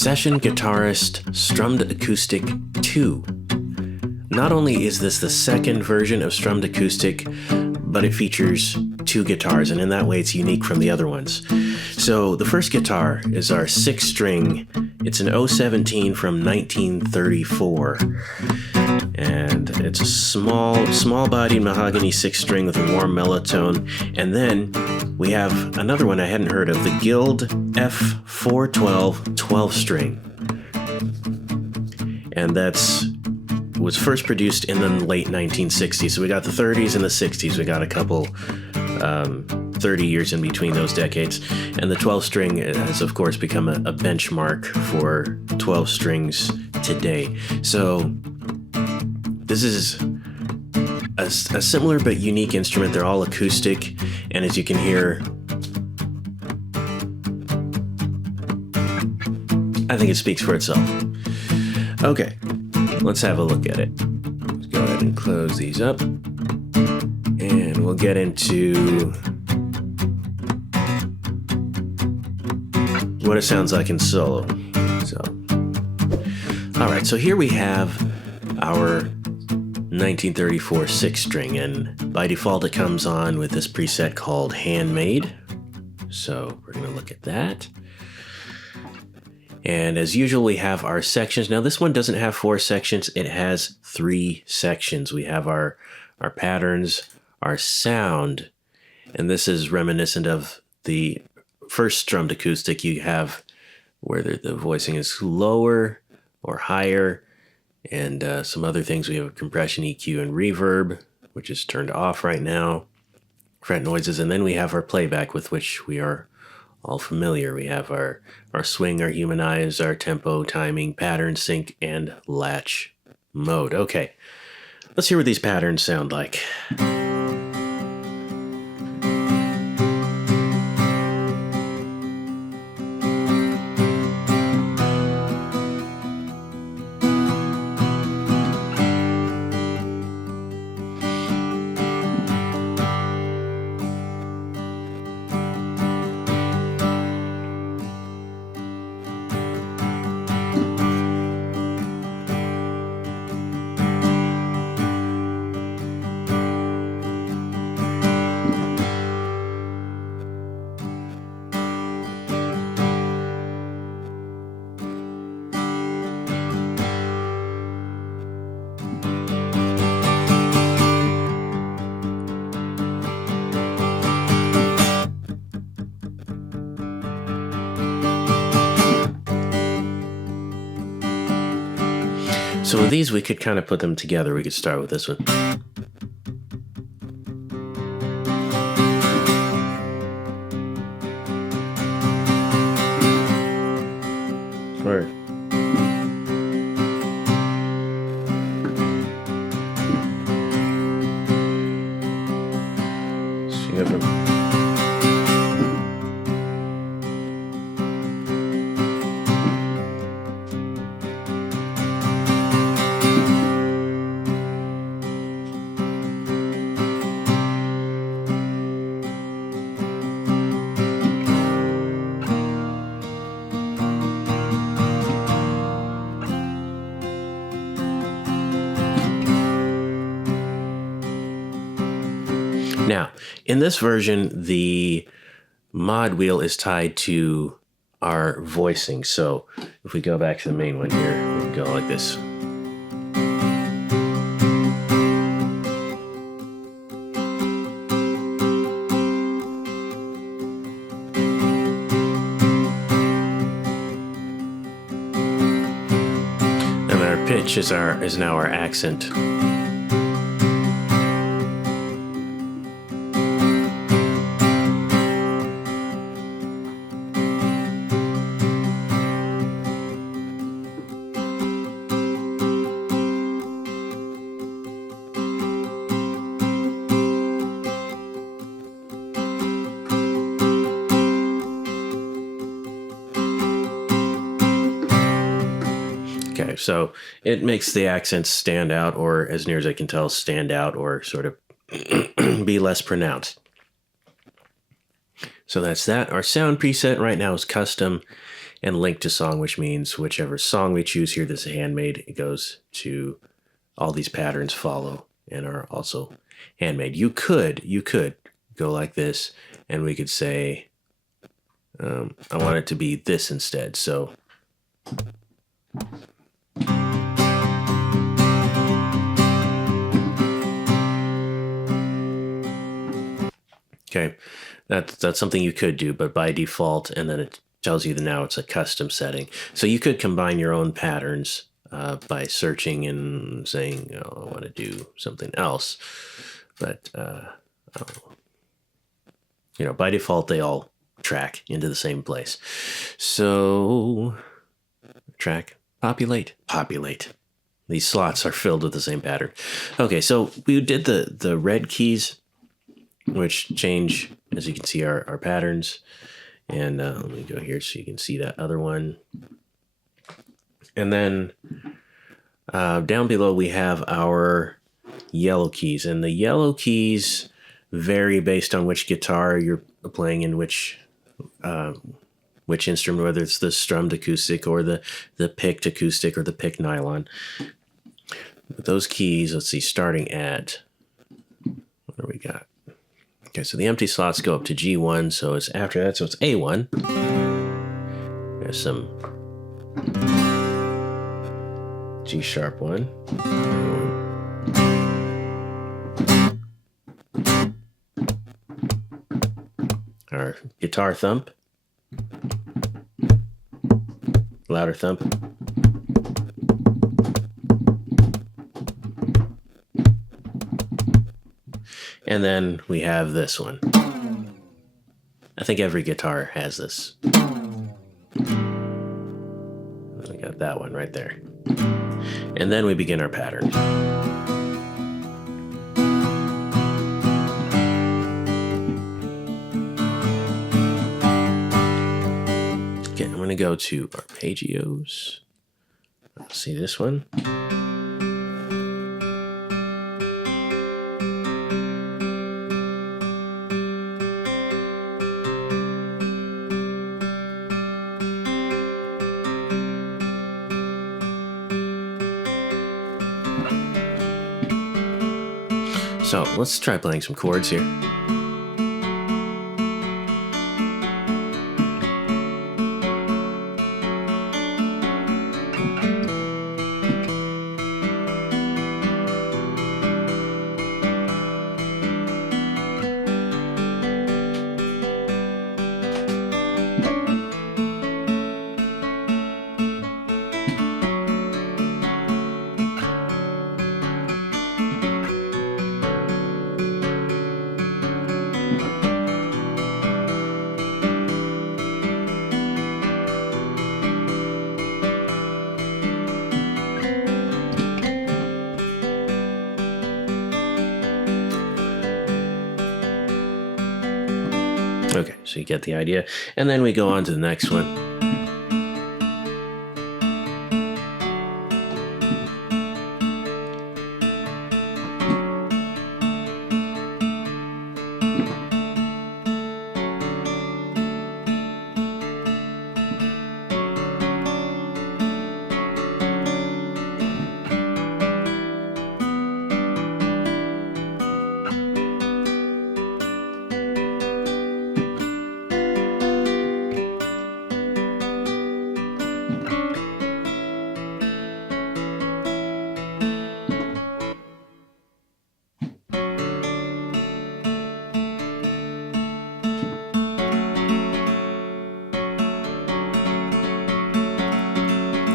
Session Guitarist Strummed Acoustic 2. Not only is this the second version of Strummed Acoustic, but it features two guitars, and in that way it's unique from the other ones. So the first guitar is our 6-string. It's an 017 from 1934. And it's a small-bodied mahogany 6-string with a warm mellow tone. And then we have another one I hadn't heard of, the Guild F412 12-string. And was first produced in the late 1960s. So we got the 30s and the 60s. We got a couple 30 years in between those decades. And the 12-string has, of course, become a benchmark for 12 strings today. So this is a similar but unique instrument. They're all acoustic, and as you can hear, I think it speaks for itself. Okay, let's have a look at it. Let's go ahead and close these up, and we'll get into what it sounds like in solo. All right, so here we have our 1934 6-string, and by default it comes on with this preset called Handmade. So we're going to look at that. And as usual, we have our sections. Now this one doesn't have 4 sections, it has 3 sections. We have our patterns, our sound, and this is reminiscent of the first Strummed Acoustic. You have where the voicing is lower or higher, and some other things. We have a compression, EQ, and reverb, which is turned off right now, fret noises, and then we have our playback, with which we are all familiar. We have our swing, our humanize, our tempo, timing, pattern, sync, and latch mode. Okay, let's hear what these patterns sound like. So with these, we could kind of put them together. We could start with this one. Or so you have a Now, in this version, the mod wheel is tied to our voicing. So if we go back to the main one here, we can go like this. And our pitch is now our accent. Okay, so it makes the accents stand out, or as near as I can tell, stand out, or sort of be less pronounced. So that's that. Our sound preset right now is custom, and link to song, which means whichever song we choose here that's handmade, it goes to all these patterns follow and are also handmade. You could go like this, and we could say, I want it to be this instead. So okay, that's something you could do, but by default, and then it tells you that now it's a custom setting. So you could combine your own patterns by searching and saying, oh, I want to do something else. But, by default, they all track into the same place. So track, populate. These slots are filled with the same pattern. Okay, so we did the red keys, which change, as you can see, our patterns. And let me go here so you can see that other one. And then down below we have our yellow keys. And the yellow keys vary based on which guitar you're playing in which instrument, whether it's the strummed acoustic or the picked acoustic or the picked nylon. But those keys, let's see, starting at, what do we got? Okay, so the empty slots go up to G1, so it's after that, so it's A1. There's some G sharp 1. Our guitar thump. Louder thump. And then we have this one. I think every guitar has this. We got that one right there. And then we begin our pattern. Okay, I'm going to go to arpeggios. Let's see this one. So let's try playing some chords here. Okay, so you get the idea. And then we go on to the next one.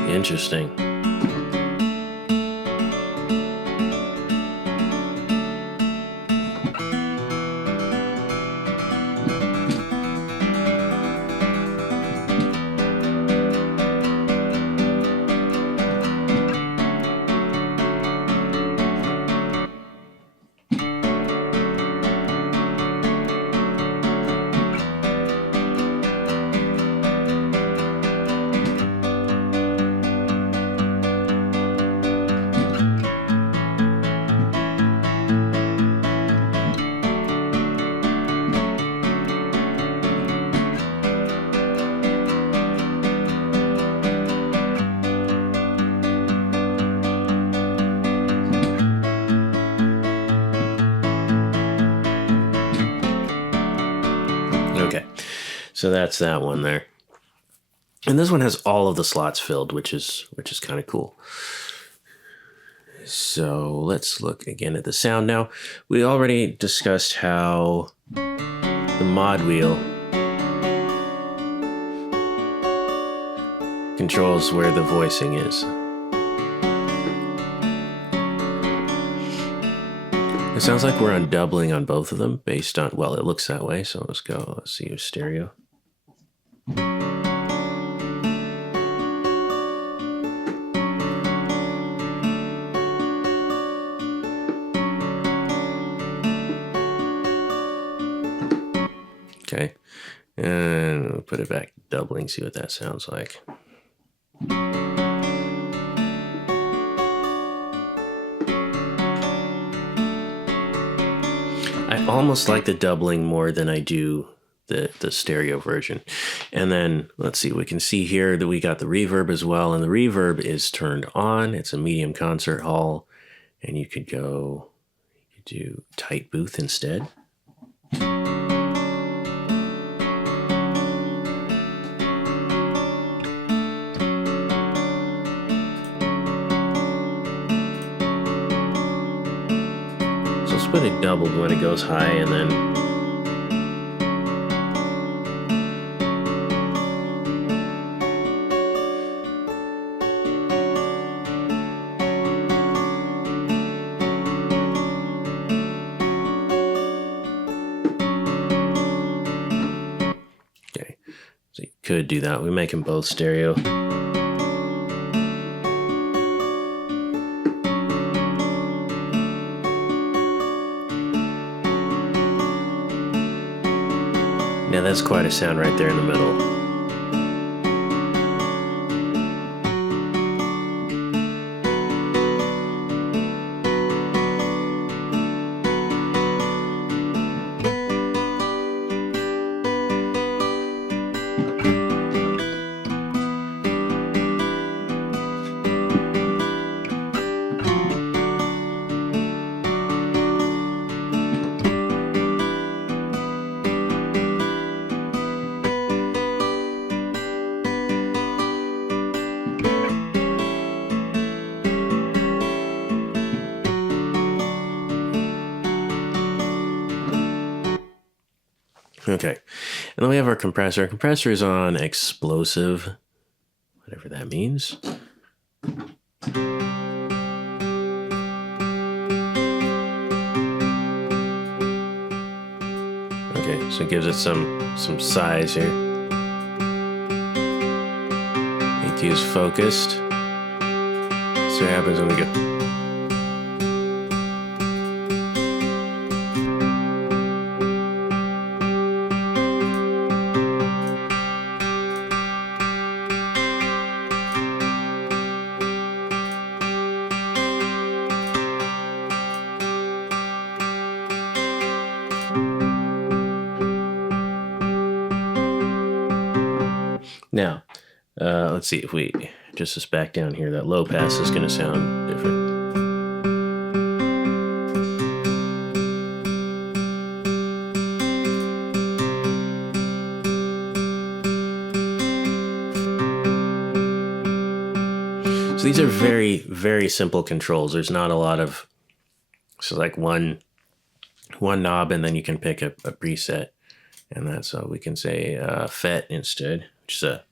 Interesting. So that's that one there. And this one has all of the slots filled, which is kind of cool. So let's look again at the sound now. We already discussed how the mod wheel controls where the voicing is. It sounds like we're on doubling on both of them based on, well, it looks that way. So let's go, let's see your stereo. Okay, and we'll put it back doubling, see what that sounds like. I almost like the doubling more than I do the stereo version. And then let's see, we can see here that we got the reverb as well, and the reverb is turned on. It's a medium concert hall, and you could do tight booth instead. Let's put it doubled when it goes high, and then okay, so you could do that. We make them both stereo. Yeah, that's quite a sound right there in the middle. Okay, and then we have our compressor. Our compressor is on explosive, whatever that means. Okay, so it gives it some size here. EQ is focused. See what happens when we go. Now, let's see if we just this back down here, that low pass is going to sound different. So these are very, very simple controls. There's not a lot of, so like one knob, and then you can pick a preset, and that's how we can say FET instead, which is a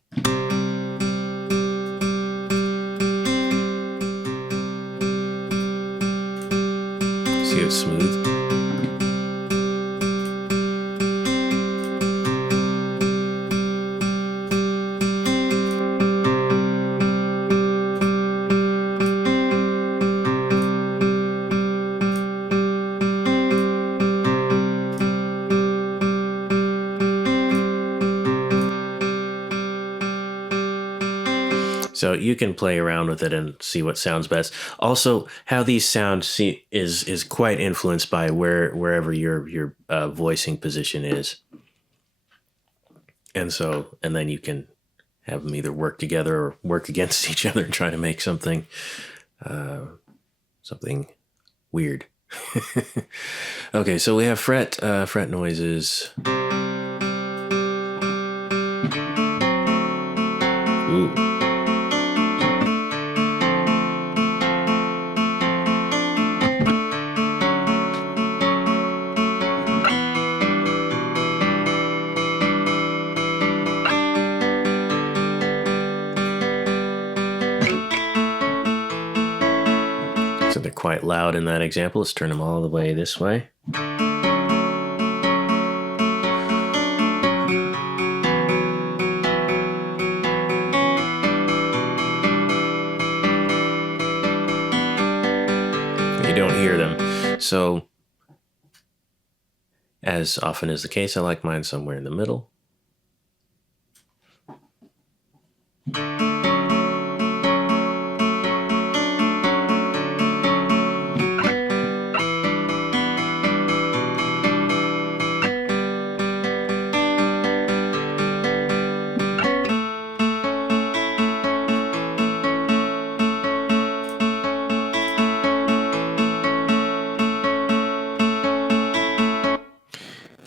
see it's smooth. So you can play around with it and see what sounds best. Also, how these sound is quite influenced by wherever your voicing position is, and then you can have them either work together or work against each other and try to make something weird. Okay, so we have fret noises. Ooh. So they're quite loud in that example. Let's turn them all the way this way. You don't hear them. So, as often is the case, I like mine somewhere in the middle.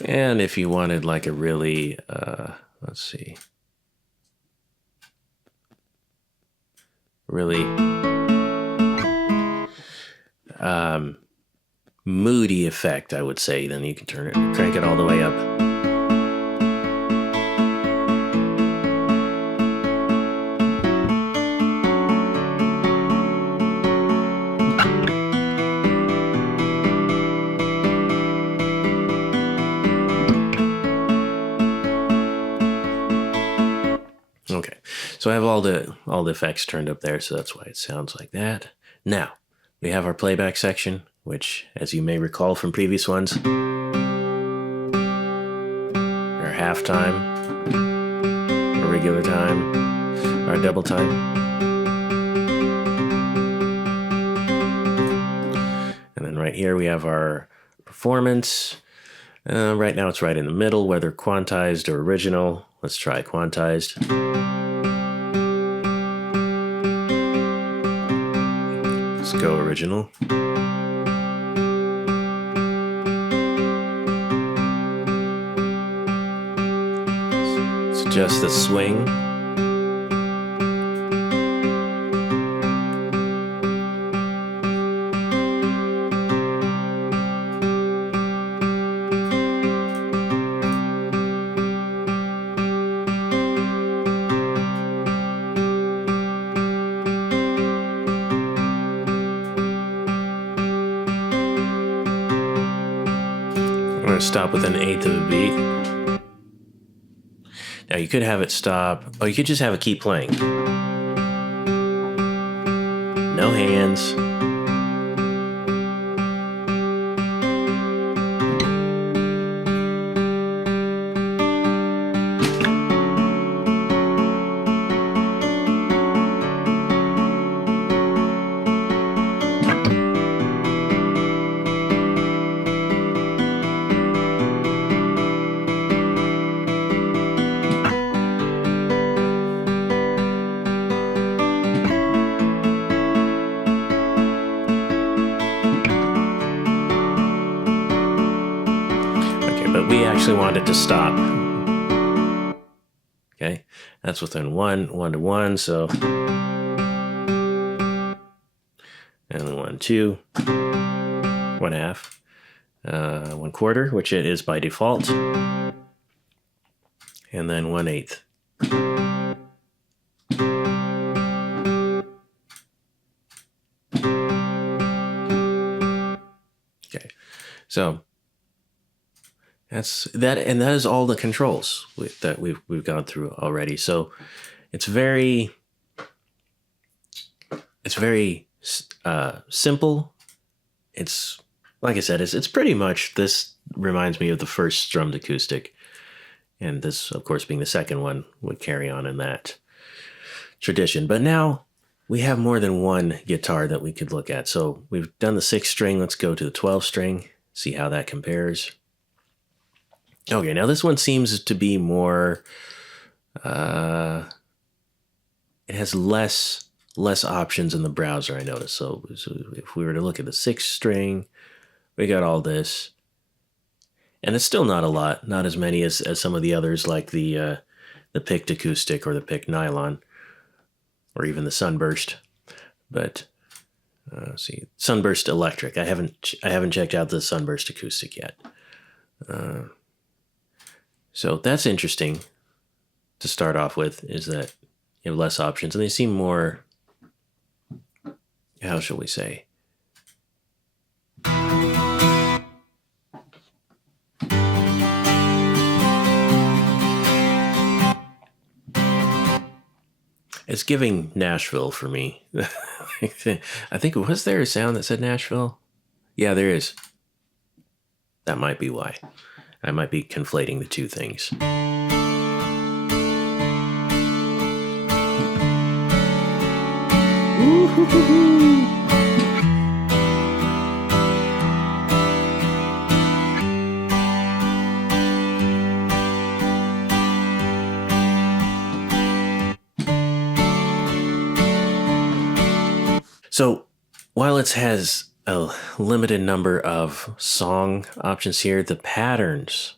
And if you wanted like a really, let's see, really moody effect, I would say, then you can crank it all the way up. Okay, so I have all the effects turned up there, so that's why it sounds like that. Now, we have our playback section, which, as you may recall from previous ones, our halftime, our regular time, our double time. And then right here we have our performance. Right now it's right in the middle, whether quantized or original. Let's try quantized. Let's go original. Let's adjust the swing. I'm going to stop with an eighth of a beat. Now you could have it stop, or you could just have it keep playing. No hands. But we actually want it to stop. Okay, that's within one to one, so. And then 1, 2, 1/2, 1/4, which it is by default. And then 1/8. Okay, so. That's that, and that is all the controls that we've gone through already. So it's very simple. It's like I said, it's pretty much, this reminds me of the first Strummed Acoustic, and this, of course, being the second one, would carry on in that tradition. But now we have more than one guitar that we could look at. So we've done the 6 string. Let's go to the 12 string. See how that compares. Okay, now this one seems to be more, it has less options in the browser, I noticed. So if we were to look at the 6 string, we got all this. And it's still not a lot, not as many as some of the others, like the picked acoustic or the picked nylon. or even the Sunburst. But let's see, Sunburst Electric. I haven't checked out the Sunburst Acoustic yet. So that's interesting to start off with, is that you have less options, and they seem more, how shall we say, it's giving Nashville for me. I think, was there a sound that said Nashville? Yeah, there is. That might be why. I might be conflating the two things. So while it has a limited number of song options here, the patterns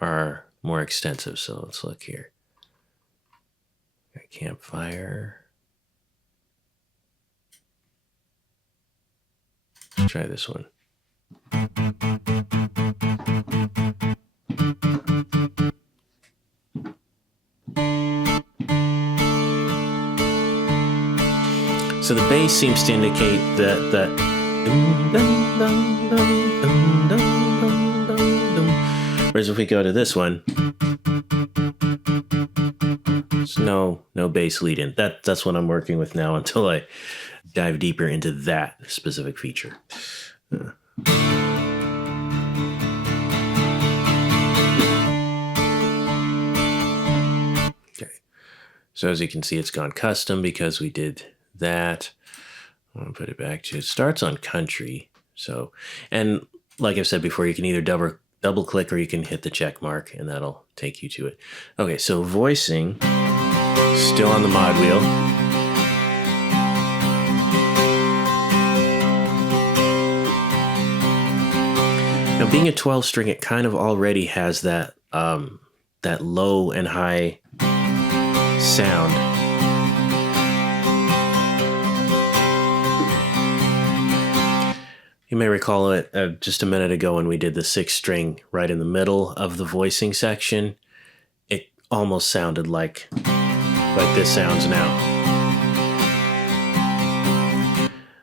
are more extensive. So let's look here. Campfire. Let's try this one. So the bass seems to indicate that whereas if we go to this one, there's no bass lead in. That's what I'm working with now until I dive deeper into that specific feature. Okay. So as you can see, it's gone custom because we did that. I'm going to put it back to, it starts on country. So, and like I've said before, you can either double click or you can hit the check mark and that'll take you to it. Okay, so voicing, still on the mod wheel. Now being a 12 string, it kind of already has that, that low and high sound. You may recall it just a minute ago when we did the 6 string right in the middle of the voicing section. It almost sounded like this sounds now.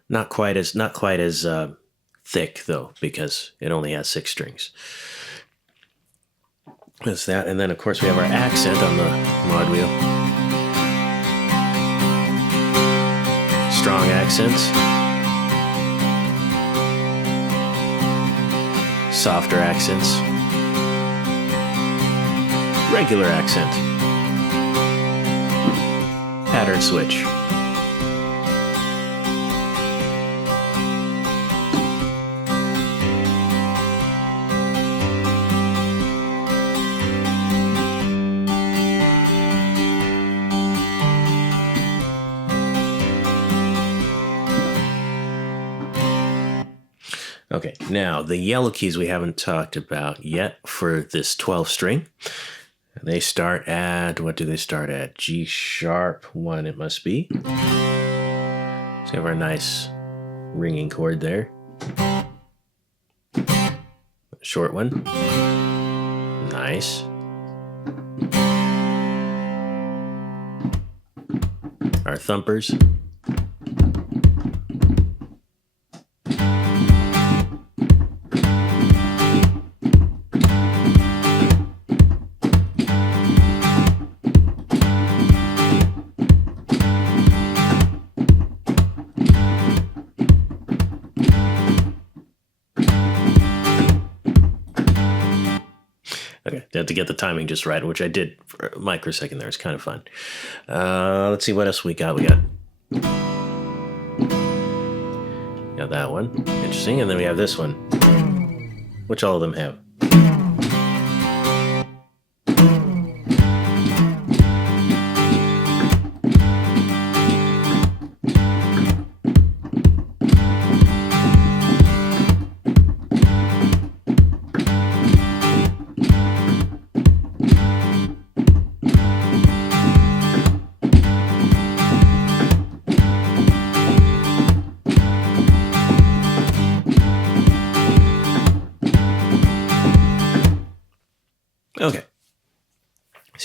Not quite as thick though, because it only has 6 strings. That's that, and then of course we have our accent on the mod wheel. Strong accents. Softer accents, regular accent, pattern switch. Okay, now the yellow keys we haven't talked about yet for this 12 string. They start at, what do they start at? G sharp 1 it must be. So we have our nice ringing chord there. Short one. Nice. Our thumpers. Okay, I had to get the timing just right, which I did for a microsecond there. It's kind of fun. Let's see what else we got. We got that one. Interesting. And then we have this one, which all of them have.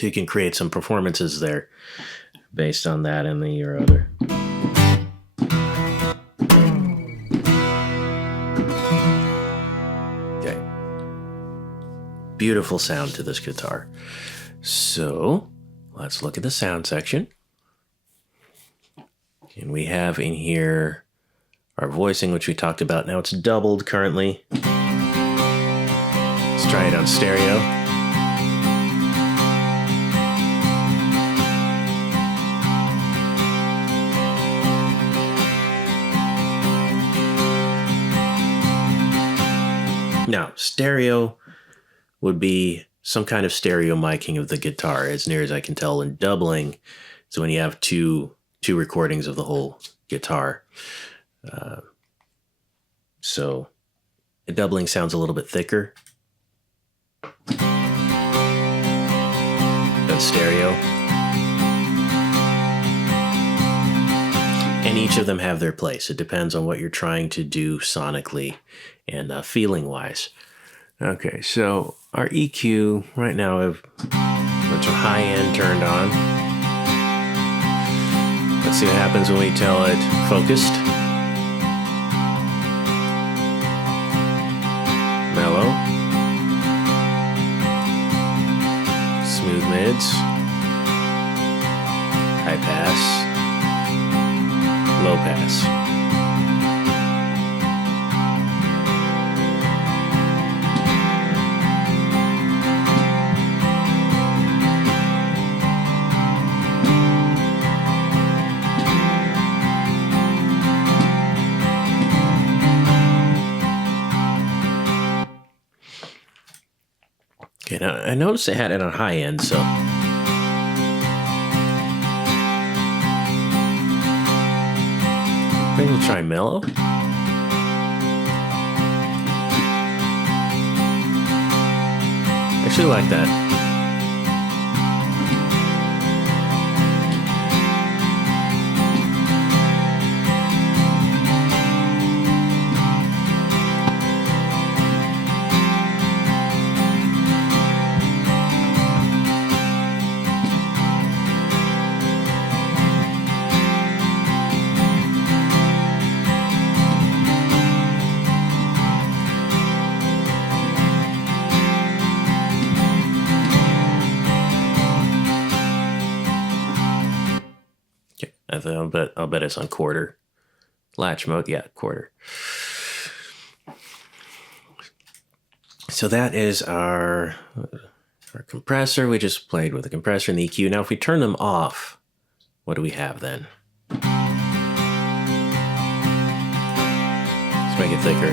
So you can create some performances there based on that and the or other. Okay. Beautiful sound to this guitar. So let's look at the sound section. And we have in here our voicing, which we talked about. Now it's doubled currently. Let's try it on stereo. Now, stereo would be some kind of stereo miking of the guitar, as near as I can tell. And doubling is when you have two recordings of the whole guitar. So the doubling sounds a little bit thicker than stereo. And each of them have their place. It depends on what you're trying to do sonically and feeling-wise. Okay, so our EQ right now, I've got some high end turned on. Let's see what happens when we tell it focused. Mellow. Smooth mids. High pass. Low pass. Okay, now I noticed it had it on high end, so I think we'll try mellow. I actually like that. I'll bet it's on quarter. Latch mode, yeah, quarter. So that is our compressor. We just played with the compressor and the EQ. Now if we turn them off, what do we have then? Let's make it thicker.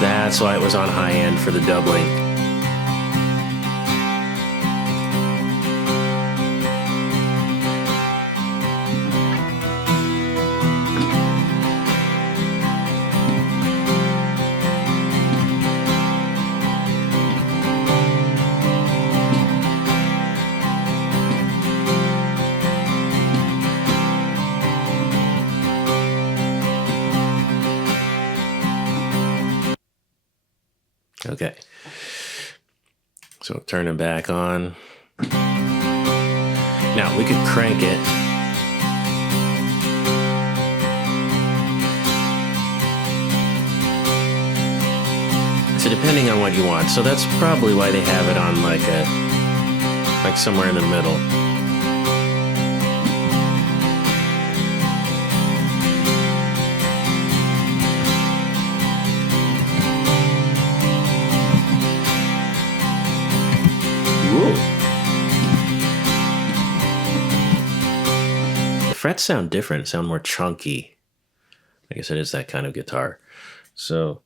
That's why it was on high end for the doubling. Okay, so turn it back on. Now we could crank it. So depending on what you want. So that's probably why they have it on like somewhere in the middle. The frets sound different, sound more chunky. I guess it is that kind of guitar. So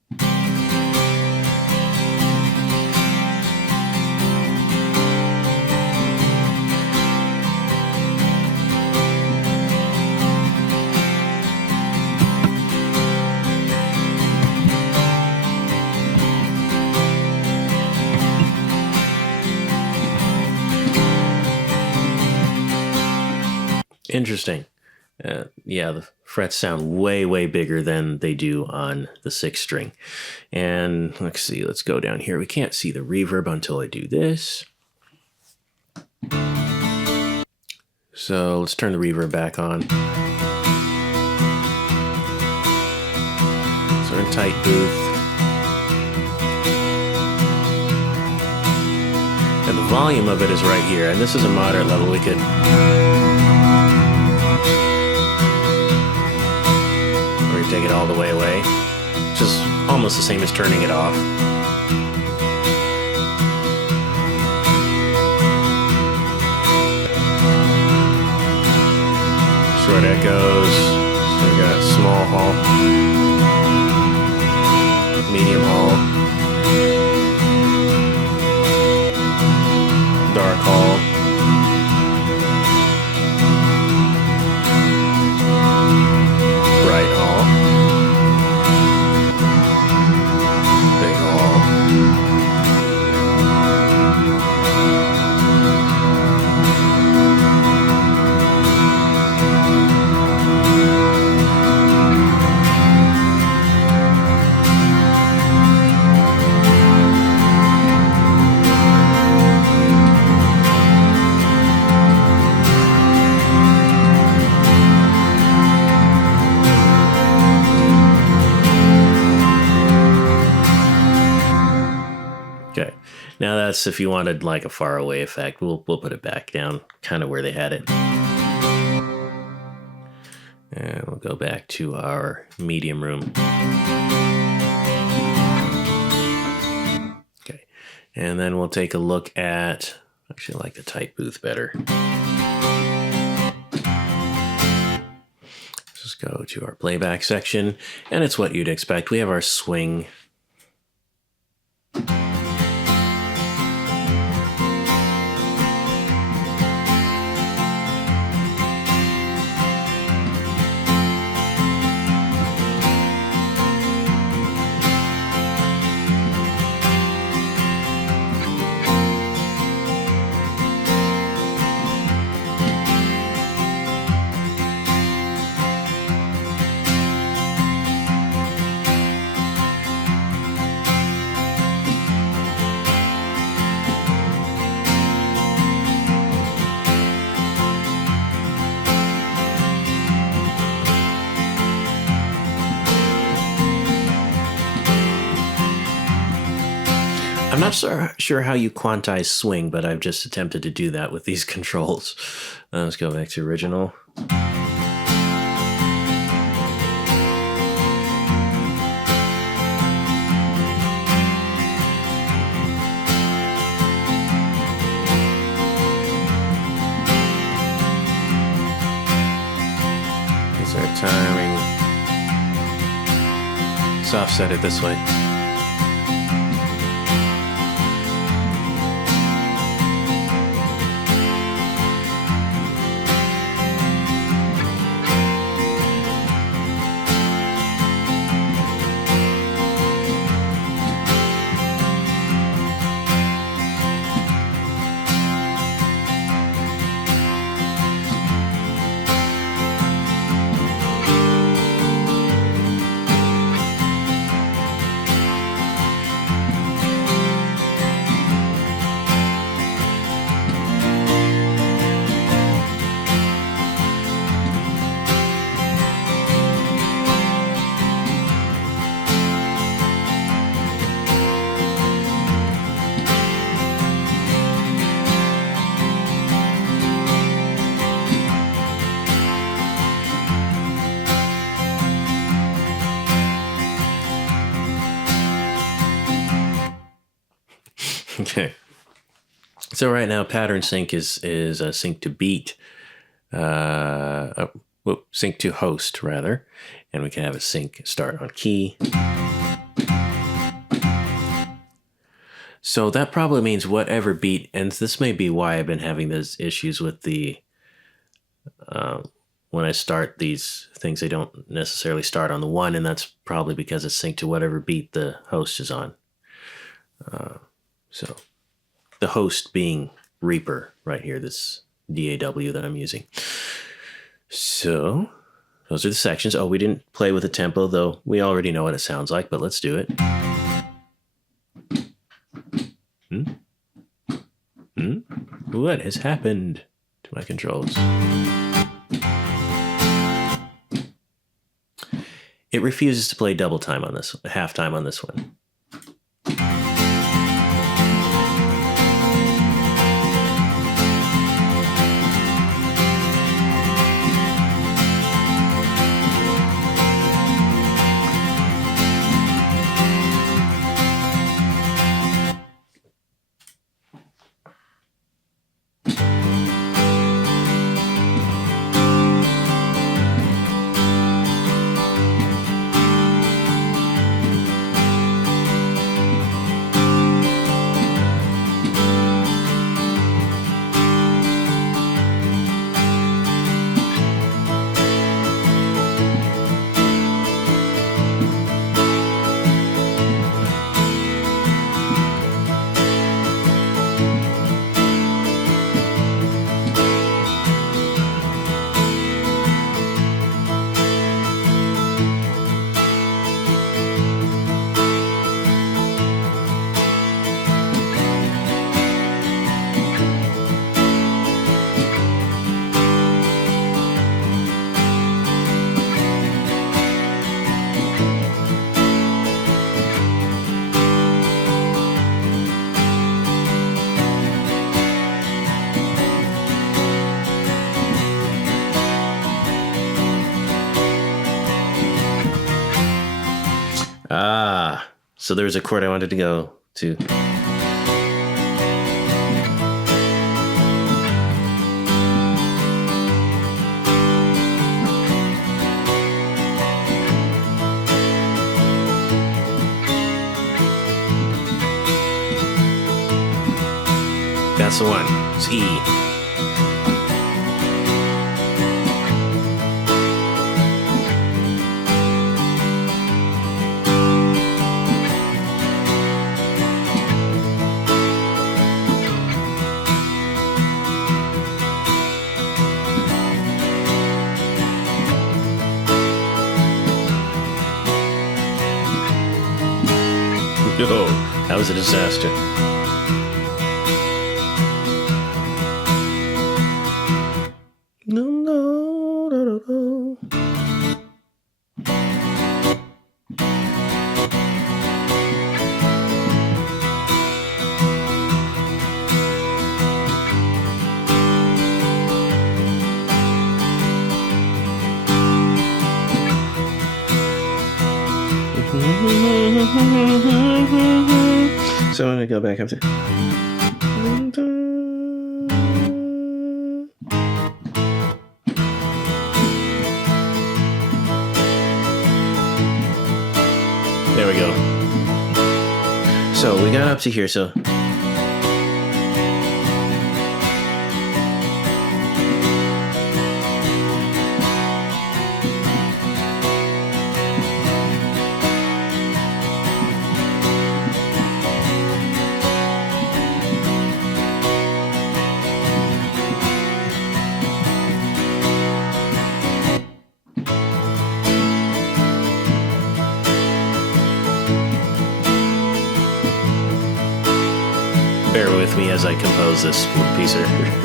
interesting. Yeah, the frets sound way, way bigger than they do on the 6 string. And let's see, let's go down here. We can't see the reverb until I do this. So let's turn the reverb back on. So we're in tight booth. And the volume of it is right here. And this is a moderate level. We could... We're going to take it all the way away. Which is almost the same as turning it off. Short echoes. So we got small hall, medium hall, dark hall, bright hall, big hall, Now that's if you wanted like a far away effect. We'll put it back down kind of where they had it. And we'll go back to our medium room. Okay. And then we'll take a look at, actually I like the tight booth better. Let's just go to our playback section, and it's what you'd expect. We have our swing. I'm not sure how you quantize swing, but I've just attempted to do that with these controls. Let's go back to original. Here's our timing. Let's offset it this way. Okay. So right now, pattern sync is a sync to beat, sync to host rather, and we can have a sync start on key. So that probably means whatever beat, and this may be why I've been having those issues with the, when I start these things, they don't necessarily start on the one, and that's probably because it's synced to whatever beat the host is on. So the host being Reaper right here, this DAW that I'm using. So those are the sections. Oh, we didn't play with the tempo, though we already know what it sounds like, but let's do it. What has happened? to my controls. It refuses to play double time on this, half time on this one. Ah, so there's a chord I wanted to go to. That's the one. It's E. Oh, that was a disaster. No, no, no, no, no. So I'm going to go back up to... There we go. So we got up to here, so... Bear with me as I compose this piece here.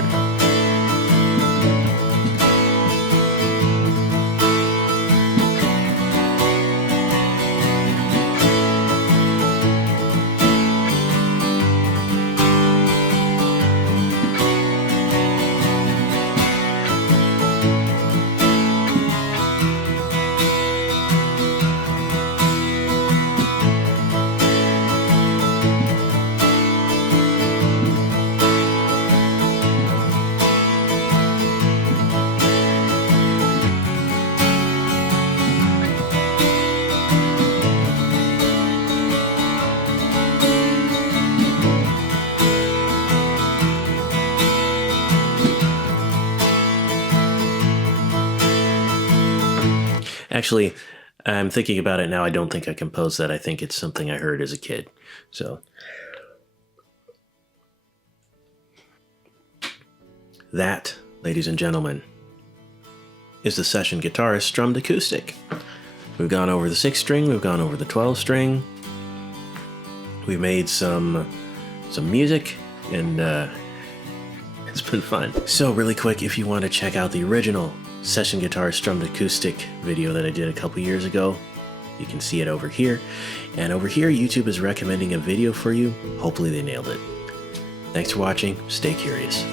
Actually, I'm thinking about it now. I don't think I composed that. I think it's something I heard as a kid. So that, ladies and gentlemen, is the Session Guitarist Strummed Acoustic. We've gone over the 6th string. We've gone over the 12th string. We've made some music, and It's been fun. So really quick, if you want to check out the original Session Guitarist Strummed Acoustic video that I did a couple years ago, you can see it over here. And over here, YouTube is recommending a video for you. Hopefully they nailed it. Thanks for watching. Stay curious.